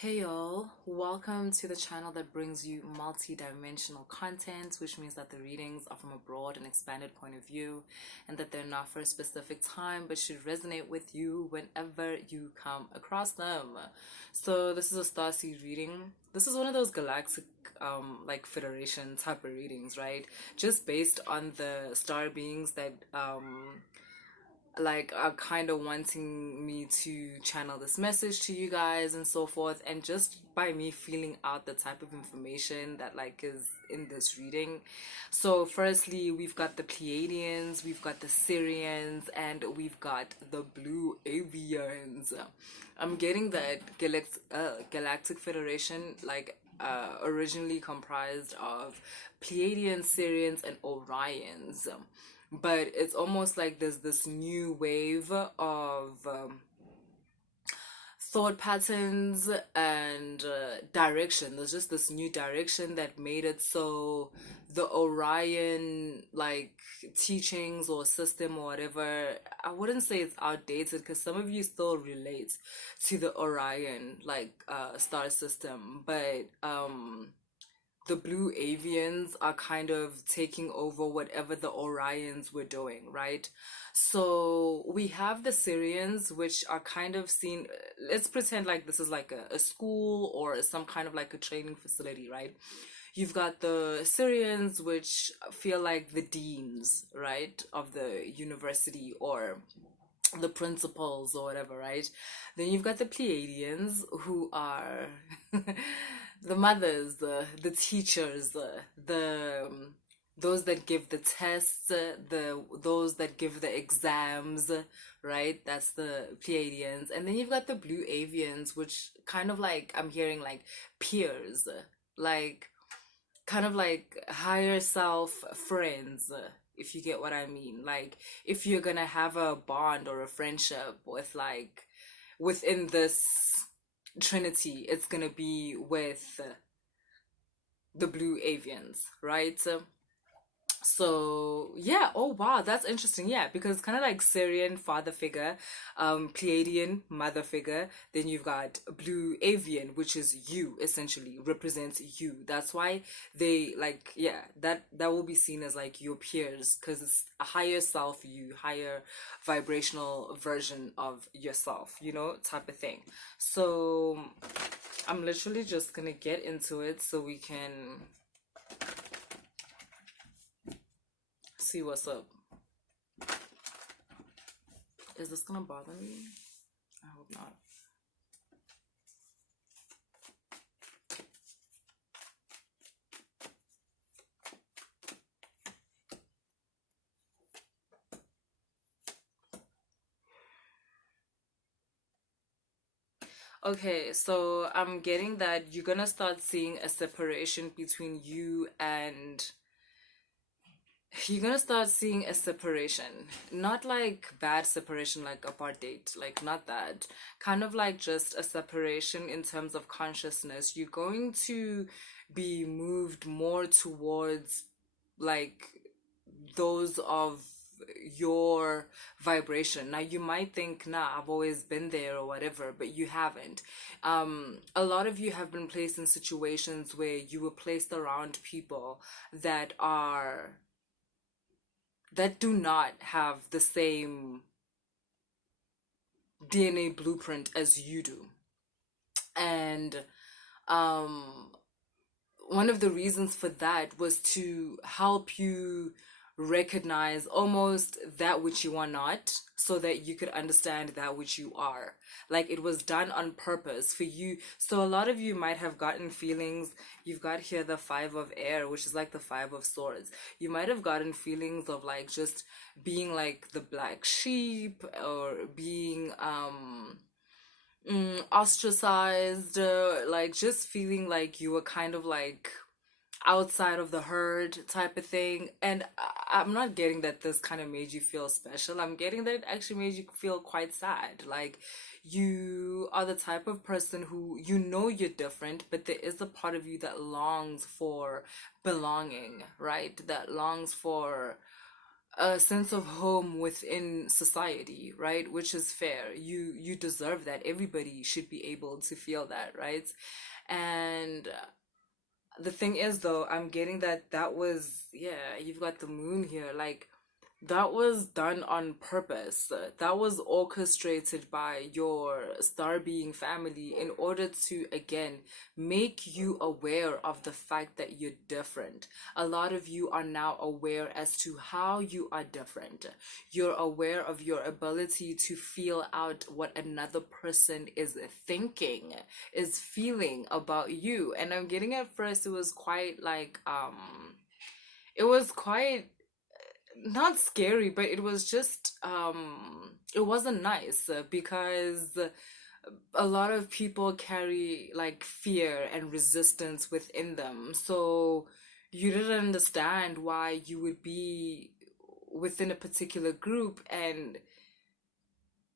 Hey y'all, welcome to the channel that brings you multi-dimensional content, which means that the readings are from a broad and expanded point of view and that they're not for a specific time but should resonate with you whenever you come across them. So this is a Starseed reading. This is one of those galactic like Federation type of readings, right? Just based on the star beings that like are kind of wanting me to channel this message to you guys and so forth, and just by me feeling out the type of information that like is in this reading. So firstly, we've got the Pleiadians, we've got the Sirians, and we've got the blue Avians. I'm getting that Galactic Federation originally comprised of Pleiadians, Sirians, and Orions, but it's almost like there's this new wave of thought patterns and direction. There's just this new direction that made it so the Orion like teachings or system or whatever, I wouldn't say it's outdated because some of you still relate to the Orion star system, but the blue avians are kind of taking over whatever the Orions were doing, right? So we have the Syrians, which are kind of seen, let's pretend like this is like a school or some kind of like a training facility, right? You've got the Syrians, which feel like the deans, right, of the university or the principals or whatever, right? Then you've got the Pleiadians, who are the mothers, the teachers, those that give the tests, the those that give the exams, right? That's the Pleiadians. And then you've got the blue Avians, which kind of like I'm hearing like peers, like kind of like higher self friends, if you get what I mean. Like if you're gonna have a bond or a friendship with like within this trinity, it's gonna be with the blue avians, right? So yeah, oh wow, that's interesting. Yeah, because kind of like Syrian father figure, Pleiadian mother figure, then you've got blue avian, which is you, essentially represents you. That's why they like, yeah, that will be seen as like your peers because it's a higher self, you higher vibrational version of yourself, type of thing. So I'm literally just gonna get into it so we can see what's up. Is this gonna bother me? I hope not. Okay, so I'm getting that you're gonna start seeing a separation between you and you're gonna start seeing a separation, not like bad separation like apartheid, like not that, kind of like just a separation in terms of consciousness. You're going to be moved more towards like those of your vibration. Now you might think, nah, I've always been there or whatever, but you haven't. A lot of you have been placed in situations where you were placed around people that do not have the same DNA blueprint as you do. And um, one of the reasons for that was to help you recognize almost that which you are not so that you could understand that which you are. Like it was done on purpose for you. So a lot of you might have gotten feelings. You've got here the five of air, which is like the five of swords. You might have gotten feelings of like just being like the black sheep or being ostracized, like just feeling like you were kind of like outside of the herd type of thing. And I'm not getting that this kind of made you feel special. I'm getting that it actually made you feel quite sad. Like you are the type of person who, you're different, but there is a part of you that longs for belonging, right? That longs for a sense of home within society, right? Which is fair. You deserve that. Everybody should be able to feel that, right? And the thing is, though, I'm getting that that was, yeah, you've got the moon here. Like, that was done on purpose. That was orchestrated by your star being family in order to, again, make you aware of the fact that you're different. A lot of you are now aware as to how you are different. You're aware of your ability to feel out what another person is thinking, is feeling about you. And I'm getting at first, it was quite like, it was quite not scary, but it was just it wasn't nice because a lot of people carry like fear and resistance within them. So you didn't understand why you would be within a particular group and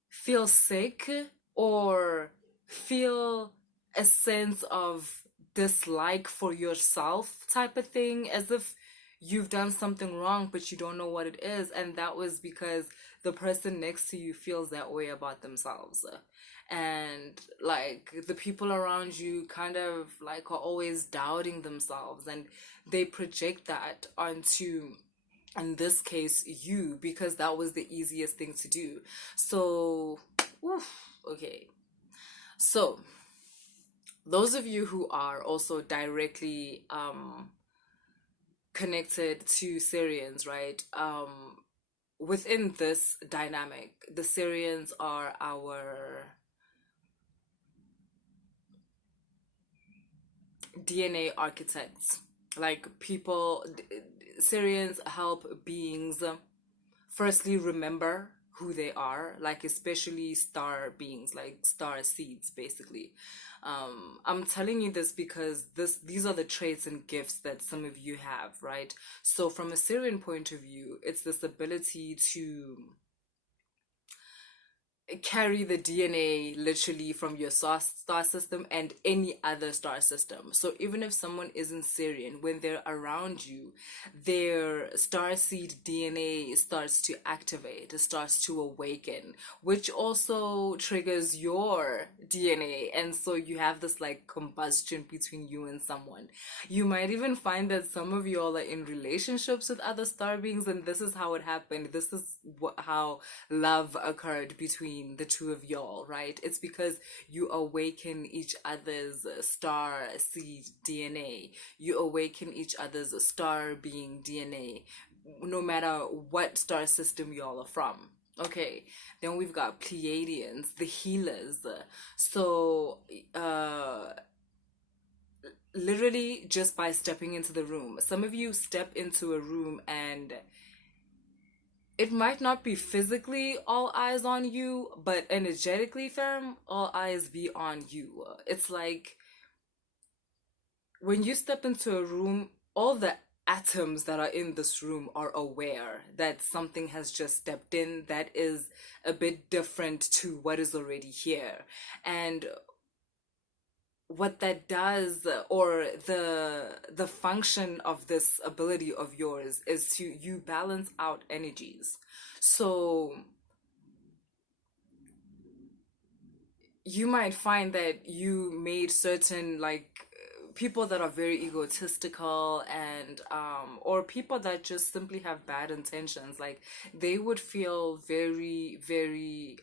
feel sick or feel a sense of dislike for yourself type of thing, as if you've done something wrong but you don't know what it is, and that was because the person next to you feels that way about themselves. And like the people around you kind of like are always doubting themselves, and they project that onto, in this case, you, because that was the easiest thing to do. So oof, okay, so those of you who are also directly connected to Syrians, right? Within this dynamic, the Syrians are our DNA architects. Like people, Syrians help beings firstly remember who they are, like especially star beings, like star seeds, basically. I'm telling you this because these are the traits and gifts that some of you have, right? So from a Syrian point of view, it's this ability to carry the DNA literally from your star system and any other star system. So even if someone isn't Syrian, when they're around you, their starseed DNA starts to activate, it starts to awaken, which also triggers your DNA. And so you have this like combustion between you and someone. You might even find that some of y'all are in relationships with other star beings, and this is how it happened. This is how love occurred between the two of y'all, right? It's because you awaken each other's star seed DNA. You awaken each other's star being DNA, no matter what star system y'all are from. Okay, then we've got Pleiadians, the healers. So, literally just by stepping into the room. Some of you step into a room and it might not be physically all eyes on you, but energetically, fam, all eyes be on you. It's like when you step into a room, all the atoms that are in this room are aware that something has just stepped in that is a bit different to what is already here. And what that does, or the function of this ability of yours, is to you balance out energies. So you might find that you made certain like people that are very egotistical, and or people that just simply have bad intentions, like they would feel very very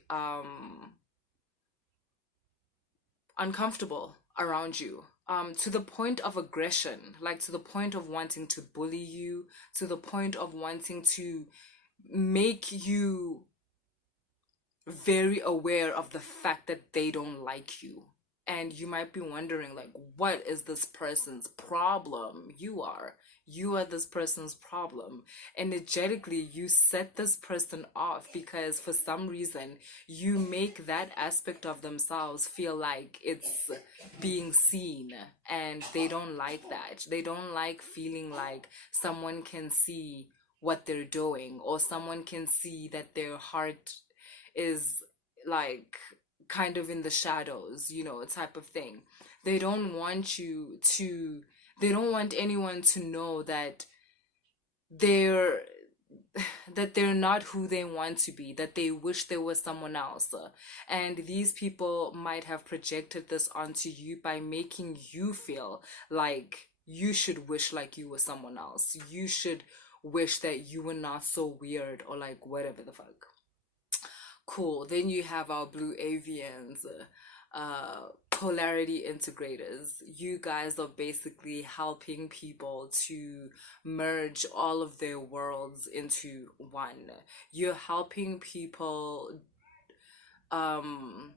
uncomfortable around you, to the point of aggression, like to the point of wanting to bully you, to the point of wanting to make you very aware of the fact that they don't like you. And you might be wondering, like, what is this person's problem? You are this person's problem. Energetically, you set this person off because for some reason you make that aspect of themselves feel like it's being seen, and they don't like that. They don't like feeling like someone can see what they're doing, or someone can see that their heart is like kind of in the shadows, type of thing. They don't want you to, they don't want anyone to know that they're that they're not who they want to be, that they wish they were someone else. And these people might have projected this onto you by making you feel like you should wish like you were someone else. You should wish that you were not so weird or like whatever the fuck. Cool. Then you have our blue avians, polarity integrators. You guys are basically helping people to merge all of their worlds into one. You're helping people um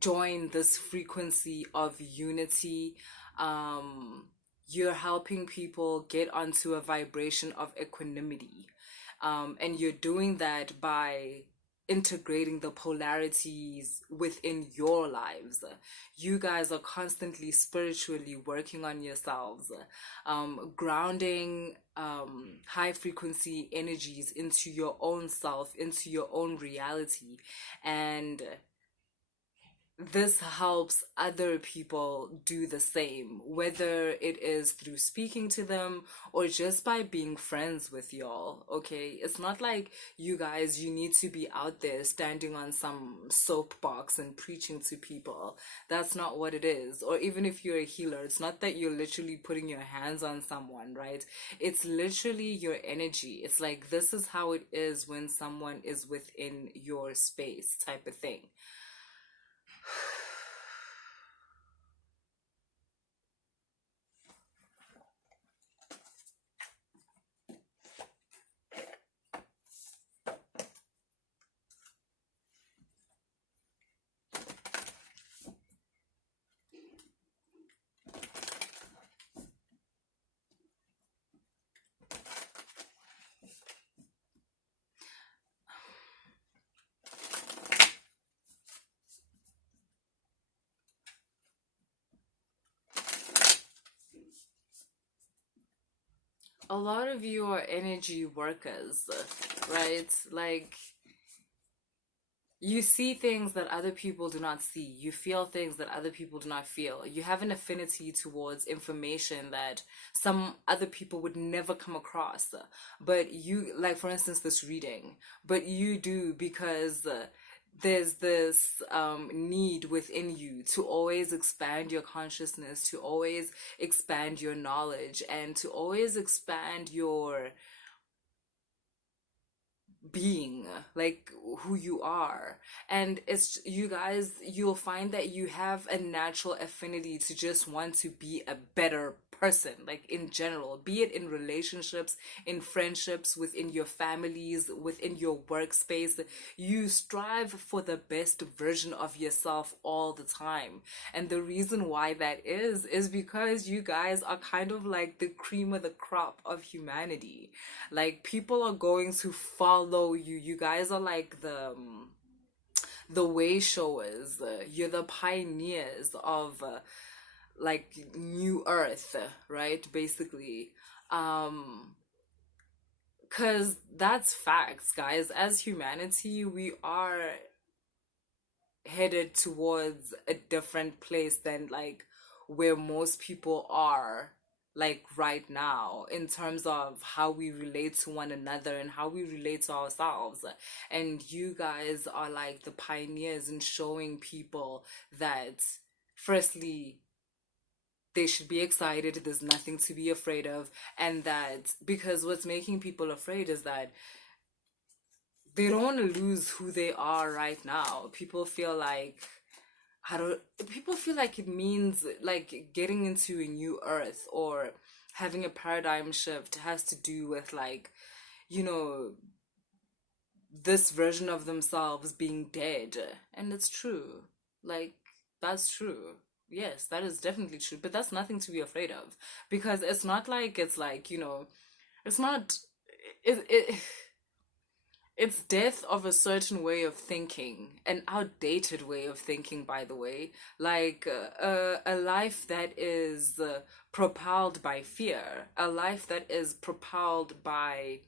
join this frequency of unity. Um, you're helping people get onto a vibration of equanimity. And you're doing that by integrating the polarities within your lives. You guys are constantly spiritually working on yourselves, grounding high frequency energies into your own self, into your own reality. And this helps other people do the same, whether it is through speaking to them or just by being friends with y'all. Okay, it's not like you guys, you need to be out there standing on some soapbox and preaching to people. That's not what it is. Or even if you're a healer, it's not that you're literally putting your hands on someone, right? It's literally your energy. It's like, this is how it is when someone is within your space, type of thing. A lot of you are energy workers, right? Like, you see things that other people do not see. You feel things that other people do not feel. You have an affinity towards information that some other people would never come across. But you, like for instance, this reading, but you do because there's this need within you to always expand your consciousness, to always expand your knowledge, and to always expand your being, like who you are. And it's, you guys, you'll find that you have a natural affinity to just want to be a better person, like in general, be it in relationships, in friendships, within your families, within your workspace. You strive for the best version of yourself all the time. And the reason why that is because you guys are kind of like the cream of the crop of humanity. Like, people are going to follow you. You guys are like the way showers. You're the pioneers of like new earth, right? Basically. Cuz that's facts, guys. As humanity, we are headed towards a different place than like where most people are like right now, in terms of how we relate to one another and how we relate to ourselves. And you guys are like the pioneers in showing people that, firstly, they should be excited, there's nothing to be afraid of. And that, because what's making people afraid is that they don't want to lose who they are right now. People feel like, I don't, people feel like it means like getting into a new earth or having a paradigm shift has to do with like, you know, this version of themselves being dead. And it's true. Like, that's true. Yes, that is definitely true. But that's nothing to be afraid of. Because it's not like, it's like, it's not, it it's death of a certain way of thinking, an outdated way of thinking, by the way. Like a life that is propelled by fear, a life that is propelled by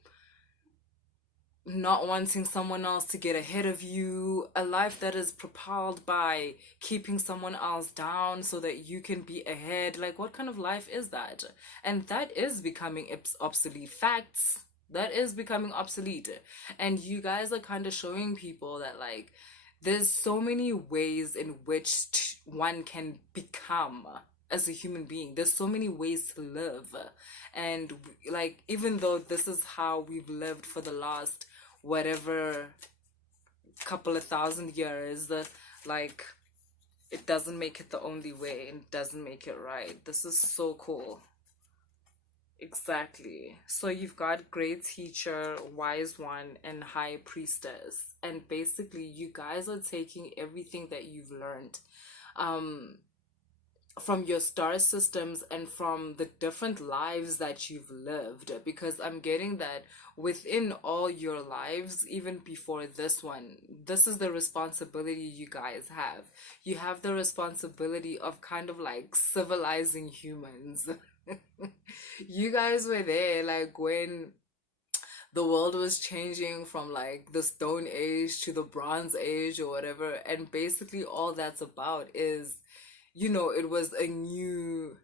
not wanting someone else to get ahead of you, a life that is propelled by keeping someone else down so that you can be ahead. Like, what kind of life is that? And that is becoming obsolete. Facts. That is becoming obsolete. And you guys are kind of showing people that, like, there's so many ways in which one can become as a human being. There's so many ways to live. And, like, even though this is how we've lived for the last whatever couple of thousand years, like, it doesn't make it the only way and doesn't make it right. This is so cool. Exactly. So you've got great teacher, wise one, and high priestess. And basically you guys are taking everything that you've learned um from your star systems and from the different lives that you've lived, because I'm getting that within all your lives, even before this one, this is the responsibility you guys have. You have the responsibility of kind of like civilizing humans. You guys were there like when the world was changing from like the stone age to the bronze age or whatever, and basically all that's about is, it was a new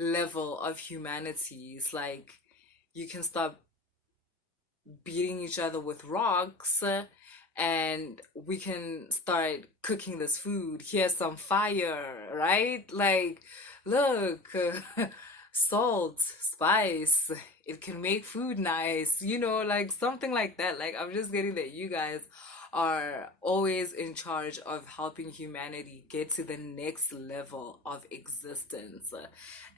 level of humanity. It's like you can stop beating each other with rocks, and we can start cooking this food. Here's some fire, right? Like, look, salt, spice, it can make food nice, like something like that. Like, I'm just getting that you guys are always in charge of helping humanity get to the next level of existence.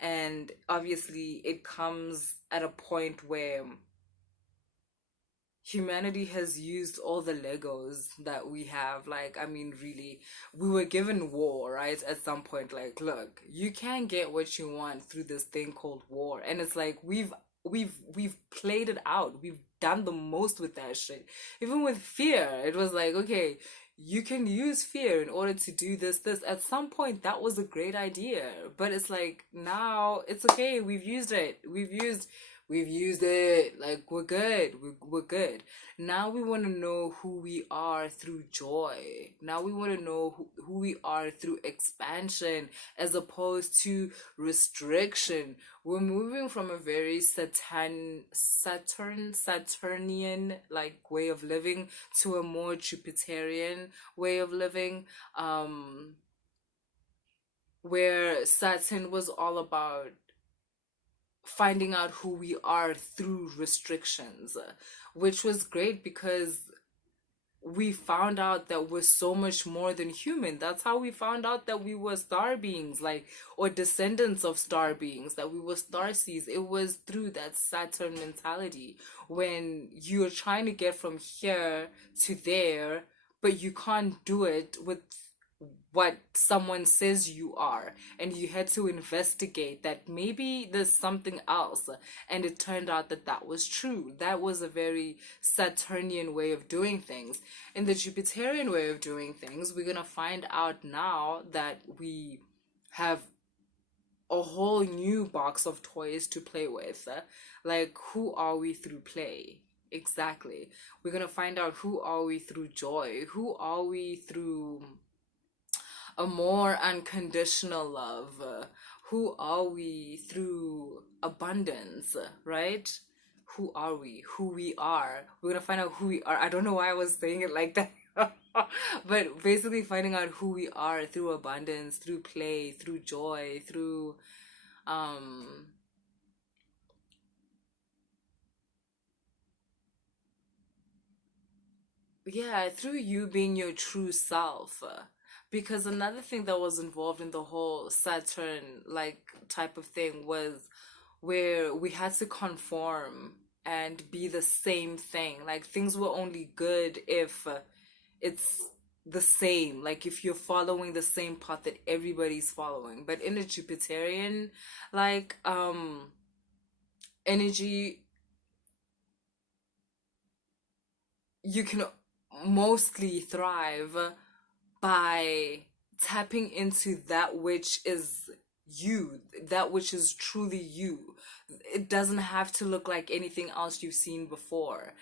And obviously, it comes at a point where humanity has used all the Legos that we have. Like, I mean, really, we were given war, right? At some point, like, look, you can't get what you want through this thing called war. And it's like we've played it out. We've done the most with that shit. Even with fear, it was like, okay, you can use fear in order to do this. At some point, that was a great idea. But it's like now it's okay. We've used it. We've used it. Like, we're good. We're good. Now we want to know who we are through joy. Now we want to know who we are through expansion as opposed to restriction. We're moving from a very Saturnian like way of living to a more Jupiterian way of living. Where Saturn was all about finding out who we are through restrictions, which was great because we found out that we're so much more than human. That's how we found out that we were star beings, like, or descendants of star beings, that we were star seeds. It was through that Saturn mentality when you're trying to get from here to there, but you can't do it with what someone says you are, and you had to investigate that maybe there's something else. And it turned out that that was true. That was a very Saturnian way of doing things. In the Jupiterian way of doing things, we're gonna find out now that we have a whole new box of toys to play with. Like, who are we through play? Exactly. We're gonna find out who are we through joy, who are we through a more unconditional love? Who are we through abundance, right? Who are we? Who we are. We're gonna find out who we are. I don't know why I was saying it like that. But basically finding out who we are through abundance, through play, through joy, through um yeah, through you being your true self. Because another thing that was involved in the whole Saturn like type of thing was where we had to conform and be the same thing. Like, things were only good if it's the same, like if you're following the same path that everybody's following. But in a Jupiterian like energy, you can mostly thrive by tapping into that which is you, that which is truly you. It doesn't have to look like anything else you've seen before.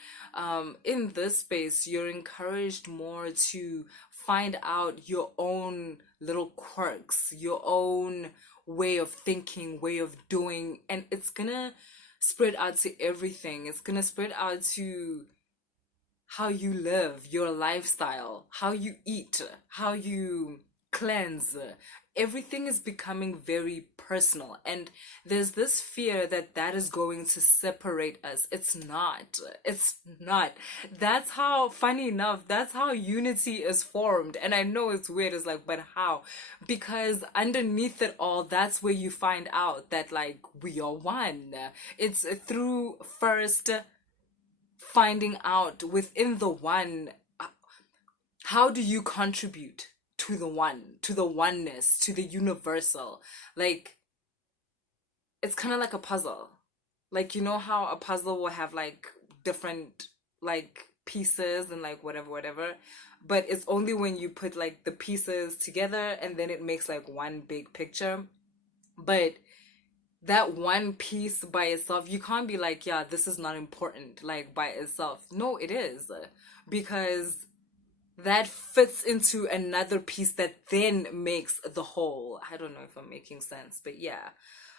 In this space, you're encouraged more to find out your own little quirks, your own way of thinking, way of doing, and it's gonna spread out to everything. It's gonna spread out to how you live, your lifestyle, how you eat, how you cleanse. Everything is becoming very personal. And there's this fear that that is going to separate us. It's not. It's not. That's how, funny enough, that's how unity is formed. And I know it's weird. It's like, but how? Because underneath it all, that's where you find out that, like, we are one. It's through first finding out within the one, how do you contribute to the one, to the oneness, to the universal. Like, it's kind of like a puzzle. Like, you know how a puzzle will have like different like pieces and like whatever whatever, but it's only when you put like the pieces together and then it makes like one big picture. But that one piece by itself, you can't be like, yeah, this is not important, like by itself. No, it is. Because that fits into another piece that then makes the whole. I don't know if I'm making sense, but yeah.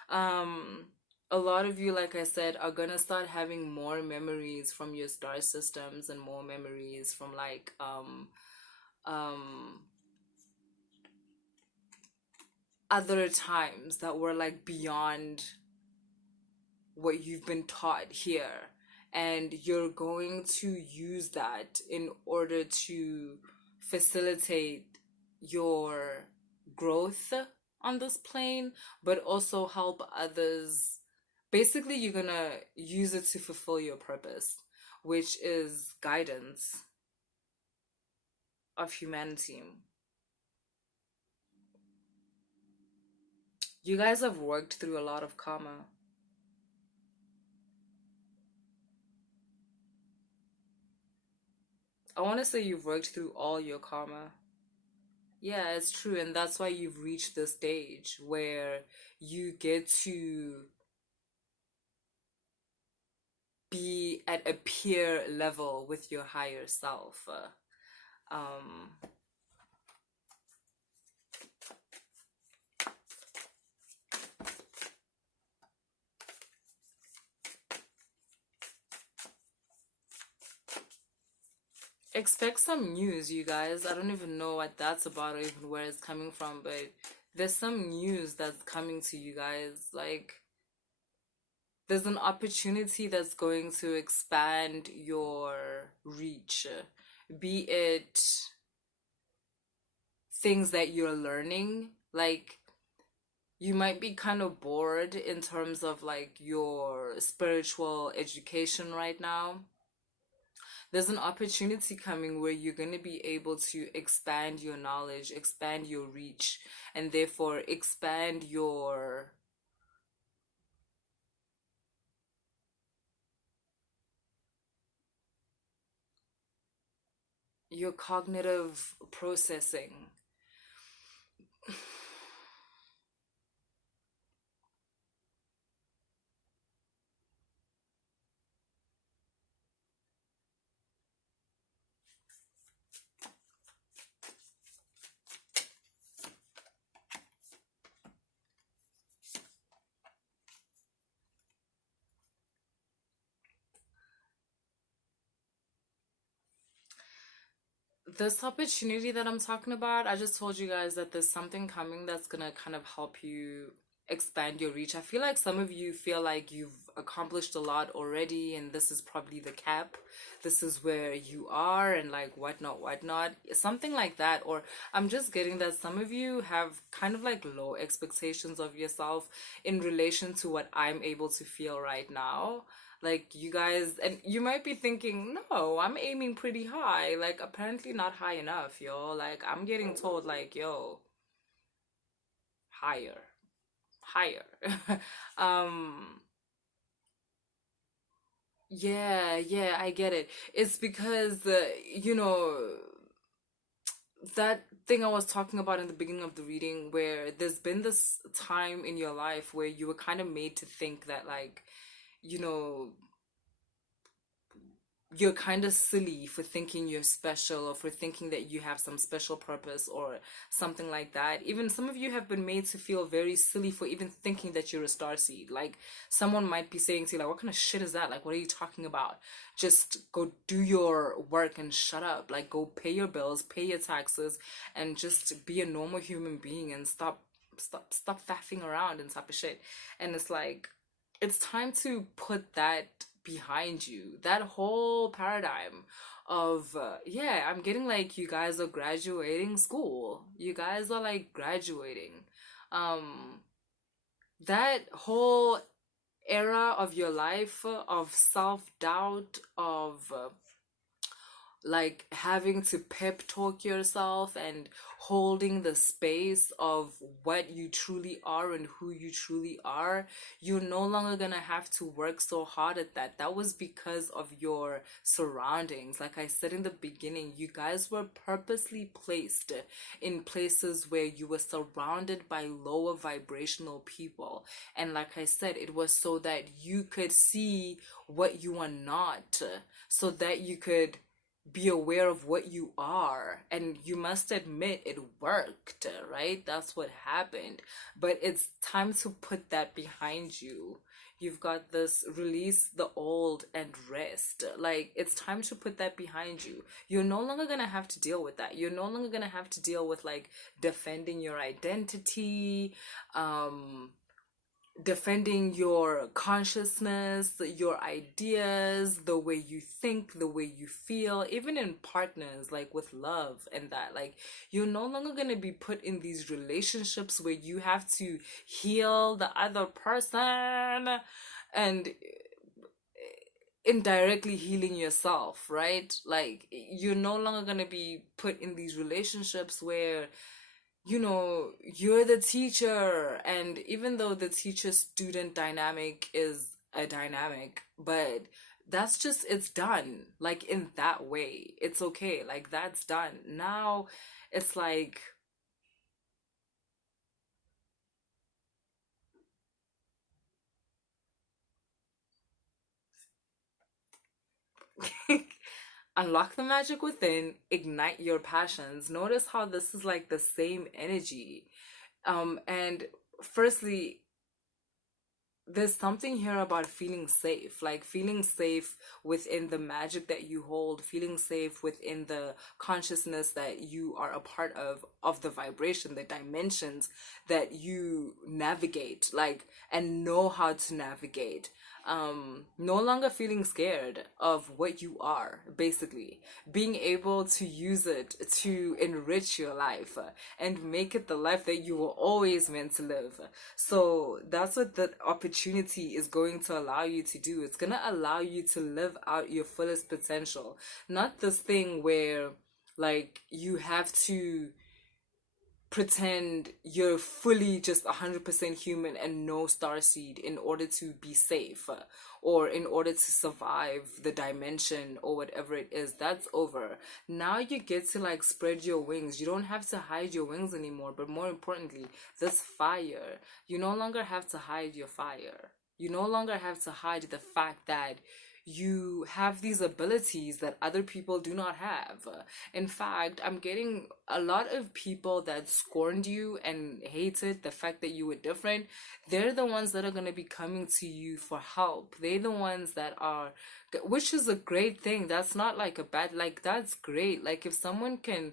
Um, a lot of you, like I said, are gonna start having more memories from your star systems and more memories from like um other times that were like beyond what you've been taught here, and you're going to use that in order to facilitate your growth on this plane, but also help others. Basically, you're gonna use it to fulfill your purpose, which is guidance of humanity. You guys have worked through a lot of karma. I want to say you've worked through all your karma. Yeah, it's true. And that's why you've reached the stage where you get to be at a peer level with your higher self. Um, expect some news, you guys. I don't even know what that's about or even where it's coming from, but there's some news that's coming to you guys. Like, there's an opportunity that's going to expand your reach, be it things that you're learning. Like, you might be kind of bored in terms of like your spiritual education right now. There's an opportunity coming where you're going to be able to expand your knowledge, expand your reach, and therefore expand your cognitive processing. This opportunity that I'm talking about, I just told you guys that there's something coming that's gonna kind of help you expand your reach. I feel like some of you feel like you've accomplished a lot already, and this is probably the cap. This is where you are, and like whatnot, whatnot, something like that. Or I'm just getting that some of you have kind of like low expectations of yourself in relation to what I'm able to feel right now. Like, you guys, and you might be thinking, no, I'm aiming pretty high. Like, apparently not high enough, yo. Like, I'm getting told, like, yo, higher, higher. um, yeah, yeah, I get it. It's because, that thing I was talking about in the beginning of the reading, where there's been this time in your life where you were kind of made to think that, like, you know, you're kind of silly for thinking you're special, or for thinking that you have some special purpose or something like that. Even some of you have been made to feel very silly for even thinking that you're a starseed. Like, someone might be saying to you, like, what kind of shit is that? Like, what are you talking about? Just go do your work and shut up. Like, go pay your bills, pay your taxes, and just be a normal human being, and stop faffing around and type of shit. And it's like, it's time to put that behind you. That whole paradigm of, yeah, I'm getting like, you guys are graduating school. You guys are like graduating. Um, that whole era of your life, of self doubt, of like having to pep talk yourself and holding the space of what you truly are and who you truly are, you're no longer gonna have to work so hard at that. That was because of your surroundings. Like I said in the beginning, you guys were purposely placed in places where you were surrounded by lower vibrational people. And like I said, it was so that you could see what you are not, so that you could be aware of what you are. And you must admit it worked, right? That's what happened. But it's time to put that behind you. You've got this, release the old and rest. Like, it's time to put that behind you. You're no longer gonna have to deal with that. You're no longer gonna have to deal with like defending your identity, um defending your consciousness, your ideas, the way you think, the way you feel, even in partners, like with love and that. Like, you're no longer going to be put in these relationships where you have to heal the other person and indirectly healing yourself, right? Like, you're no longer going to be put in these relationships where, you're the teacher. And even though the teacher student dynamic is a dynamic, but that's just, it's done. Like, in that way, it's okay. Like, that's done. Now, it's like, unlock the magic within, ignite your passions. Notice how this is like the same energy. And firstly, there's something here about feeling safe, like feeling safe within the magic that you hold, feeling safe within the consciousness that you are a part of the vibration, the dimensions that you navigate, like, and know how to navigate. No longer feeling scared of what you are, basically being able to use it to enrich your life, and make it the life that you were always meant to live. So that's what the opportunity is going to allow you to do. It's going to allow you to live out your fullest potential. Not this thing where, like, you have to pretend you're fully just 100% human and no starseed in order to be safe, or in order to survive the dimension or whatever it is. That's over. Now you get to like spread your wings. You don't have to hide your wings anymore. But more importantly, this fire, you no longer have to hide your fire. You no longer have to hide the fact that you have these abilities that other people do not have. In fact, I'm getting a lot of people that scorned you and hated the fact that you were different. They're the ones that are going to be coming to you for help. They're the ones that are, which is a great thing. That's not like a bad, like, that's great. Like, if someone can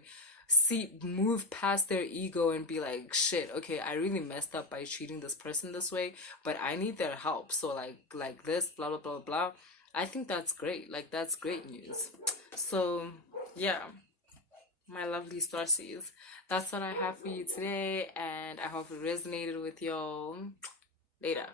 move past their ego and be like, shit, okay, I really messed up by treating this person this way, but I need their help. So like this, blah blah blah blah. I think that's great. Like, that's great news. So yeah, my lovely starseeds, that's what I have for you today, and I hope it resonated with y'all. Later.